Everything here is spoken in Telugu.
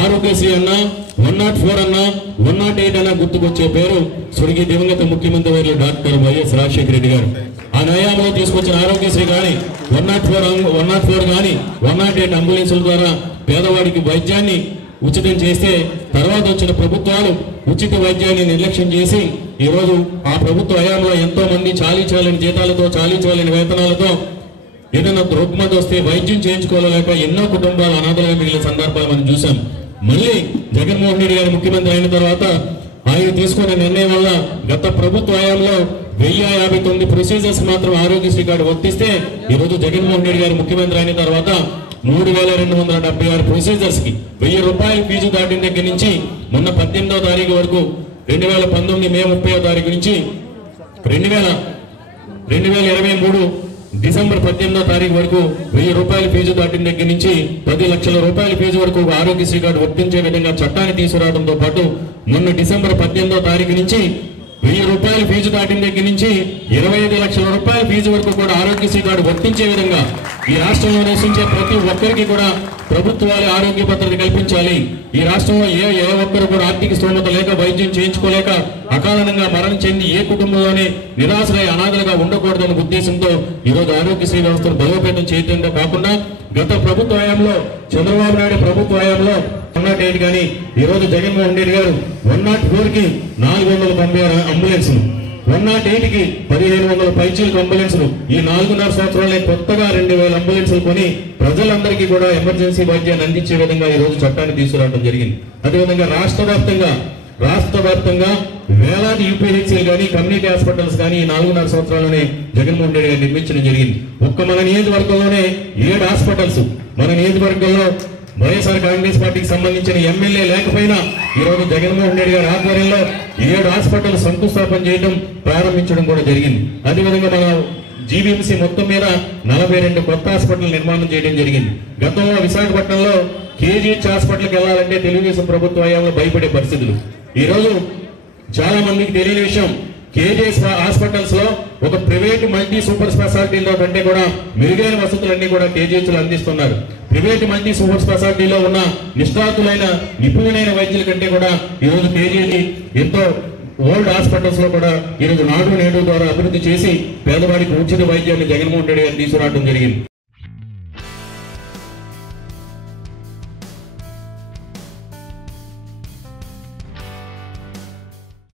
ఆరోగ్యశ్రీ అన్నా 104 అన్నా 108 అన్నా గుర్తుకొచ్చే పేరు స్వర్గీయ దివంగత ముఖ్యమంత్రి వర్యులు డాక్టర్ వైఎస్ రాజశేఖర రెడ్డి గారు. ఆ నయాంలో తీసుకొచ్చిన ఆరోగ్యశ్రీ కానీ 104 కానీ 108 అంబులెన్సుల ద్వారా పేదవాడికి వైద్యాన్ని ఉచితం చేస్తే తర్వాత వచ్చిన ప్రభుత్వాలు ఉచిత వైద్యాన్ని నిర్లక్ష్యం చేసి ఈరోజు ఆ ప్రభుత్వ హయాంలో ఎంతో మంది చాలీచాలని జీతాలతో చాలీచాలని వేతనాలతో ఏదైనా రుగ్మత వస్తే వైద్యం చేయించుకోలేక ఎన్నో కుటుంబాలు అనాథలుగా మిగిలిన సందర్భాలు మనం చూసాం. మళ్ళీ జగన్మోహన్ రెడ్డి గారు ముఖ్యమంత్రి అయిన తర్వాత ఆయన తీసుకున్న నిర్ణయం వల్ల గత ప్రభుత్వ హయాంలో 1059 ప్రొసీజర్స్ మాత్రం ఆరోగ్యశ్రీ కార్డు వర్తిస్తే ఈరోజు జగన్మోహన్ రెడ్డి గారు ముఖ్యమంత్రి అయిన తర్వాత 3276 ప్రొసీజర్స్ కి 1000 రూపాయలు ఫీజు దాటిన దగ్గర నుంచి మొన్న 18వ తారీఖు వరకు 2019 మే 30వ తారీఖు నుంచి 2023 డిసెంబర్ 18వ తారీఖు వరకు 1000 రూపాయల ఫీజు దాటిన దగ్గర నుంచి 10 లక్షల రూపాయల ఫీజు వరకు ఆరోగ్యశ్రీ కార్డు వర్తించే విధంగా చట్టాన్ని తీసుకురావడంతో పాటు మొన్న డిసెంబర్ 18వ తారీఖు నుంచి 1000 రూపాయల ఫీజు దాటిన దగ్గర నుంచి 25 లక్షల రూపాయల ఫీజు వరకు కూడా ఆరోగ్యశ్రీ కార్డు వర్తించే విధంగా ఈ రాష్ట్రంలో నివసించే ప్రతి ఒక్కరికి కూడా ప్రభుత్వాలు ఆరోగ్య భద్రత కల్పించాలి. ఈ రాష్ట్రంలో ఏ ఒక్కరు కూడా ఆర్థిక స్తోమత లేక వైద్యం చేయించుకోలేక అకారణంగా మరణం చెంది ఏ కుటుంబంలోనే నిరాశ్రయ అనాథలుగా ఉండకూడదనే ఉద్దేశంతో ఈరోజు ఆరోగ్యశ్రీ వ్యవస్థను బలోపేతం చేయడంతో కాకుండా గత ప్రభుత్వ హయాంలో చంద్రబాబు నాయుడు ప్రభుత్వ హయాంలో 108 కానీ ఈరోజు జగన్మోహన్ రెడ్డి గారు 104 కి 496 అంబులెన్సులు 108 కి 1500 పైచీలకు అంబులెన్సులు ఈ 4.5 సంవత్సరాలే కొత్తగా 2000 అంబులెన్సులు కొని ప్రజలందరికీ కూడా ఎమర్జెన్సీ వైద్యాన్ని అందించే విధంగా ఈ రోజు చట్టాన్ని తీసుకురావడం జరిగింది. అదేవిధంగా రాష్ట్ర వ్యాప్తంగా వేలాది యూపీహెచ్సీలు కానీ కమ్యూనిటీ హాస్పిటల్స్ కానీ ఈ 4.5 సంవత్సరాల్లోనే జగన్మోహన్ రెడ్డి గారు నిర్మించడం జరిగింది. ఒక్క మన నియోజకవర్గంలోనే 7 హాస్పిటల్స్ మన నియోజకవర్గంలో వైఎస్ఆర్ కాంగ్రెస్ పార్టీకి సంబంధించిన ఎమ్మెల్యే లేకపోయినా ఈరోజు జగన్మోహన్ రెడ్డి గారి ఆధ్వర్యంలో 7 హాస్పిటల్ శంకుస్థాపన చేయడం ప్రారంభించడం కూడా జరిగింది. అదేవిధంగా మన జీవీఎంసీ మొత్తం మీద 42 కొత్త హాస్పిటల్ నిర్మాణం చేయడం జరిగింది. గతంలో విశాఖపట్నంలో కేజీహెచ్ హాస్పిటల్కి వెళ్ళాలంటే తెలుగుదేశం ప్రభుత్వ హయాంలో భయపడే పరిస్థితులు. ఈరోజు చాలా మందికి తెలియని విషయం, కేజీహెచ్ హాస్పిటల్స్ లో ఒక ప్రైవేట్ మల్టీ సూపర్ స్పెషాలిటీలో కంటే కూడా మెరుగైన వసతులన్నీ కూడా కేజీహెచ్ లో అందిస్తున్నారు. ప్రైవేట్ మల్టీ సూపర్ స్పెషాలిటీలో ఉన్న నిష్ణాతులైన నిపుణులైన వైద్యుల కంటే కూడా ఈరోజు కేజీహెచ్ ఎంతో ఓల్డ్ హాస్పిటల్స్ లో కూడా ఈరోజు నాడు నేడు ద్వారా అభివృద్ధి చేసి పేదవాడికి ఉచిత వైద్యాన్ని జగన్మోహన్ రెడ్డి గారు తీసుకురావడం జరిగింది.